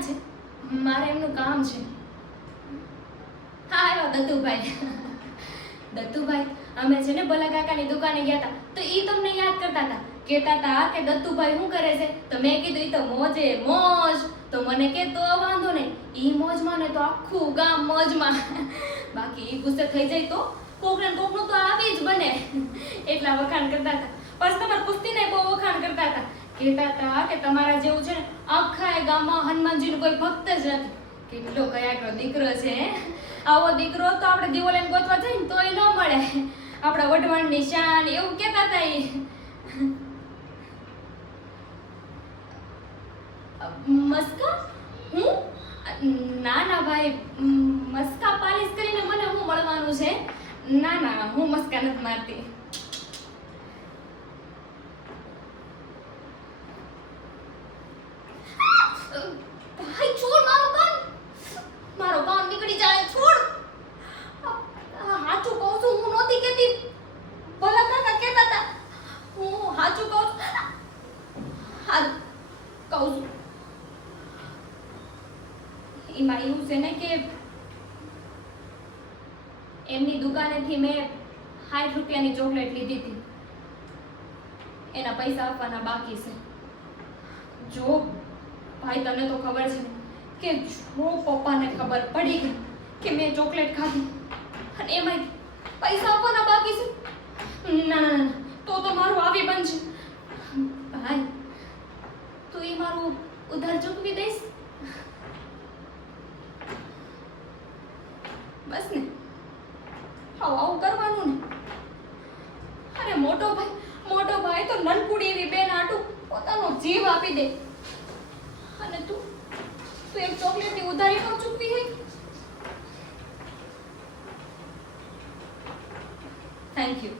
ક્યાં છે? મારે એમનું કામ છે. હા આવ્યા દત્તુભાઈ. દત્તુભાઈ અમે છે ને ભલા કાકાની દુકાને ગયા હતા તો ઈ તમને યાદ કરતા હતા, કહેતા હતા કે દત્તુભાઈ શું કરે છે? તો મેં કીધું ઈ તો મોજે મોજ. તો મને કે તો વાંધો નહીં, ઈ મોજમાં ને તો આખું ગામ મોજમાં. બાકી ઈ ગુસ્સે થઈ જાય તો કોક ને કોકનું તો આવી જ બને. એટલા વખાણ કરતા હતા. બસ તમારા કુસ્તીને બહુ વખાણ કરતા હતા, કહેતા હતા કે તમારા જેવું છે ને આખા ગામમાં હનુમાનજીનું કોઈ ભક્ત જ નથી. કેટલો કયાકનો દીકરો છે હે? આવો દીકરો તો આપણે દીવો લઈને ગોતવા જાય ને તોય ન મળે. આપણા વઢવાણની શાન એવું કહેતા હતા ઈ. મસ્કા? હું? ના ના ભાઈ, મસ્કા પાલિશ કરીને મને હું મળવાનું છે? ના ના, હું મસ્કા નથી મારતી. ભાઈ છોડ મારો કાન. મારો કાન નીકળી જાય, છોડ. હાચું કહું છું, હું નહોતી કહેતી. ભલા કાકા કહેતા હતા. હું હાચું કહું છું. હા કહું છું. એમાં એવું છે ને કે એમની દુકાનેથી મેં 60 રૂપિયાની ચોકલેટ લીધી હતી. એના પૈસા આપવાના બાકી છે. જો ભાઈ તને તો ખબર છે ને કે જો પપ્પાને ખબર પડી ગઈ કે મેં ચોકલેટ ખાધી અને એમાં પૈસા આપવાના બાકી છે, ના ના ના, તો મારું આવી બનશે. ભાઈ તું એ મારું ઉધાર ચૂકવી દઈશ? બસ ને, આવું કરવાનું ને. અરે મોટો ભાઈ તો નનકુડી એવી બેન આટું પોતાનો જીવ આપી દે અને તું એક ચોકલેટની ઉધારી ન ચૂકવી હોય. Thank you.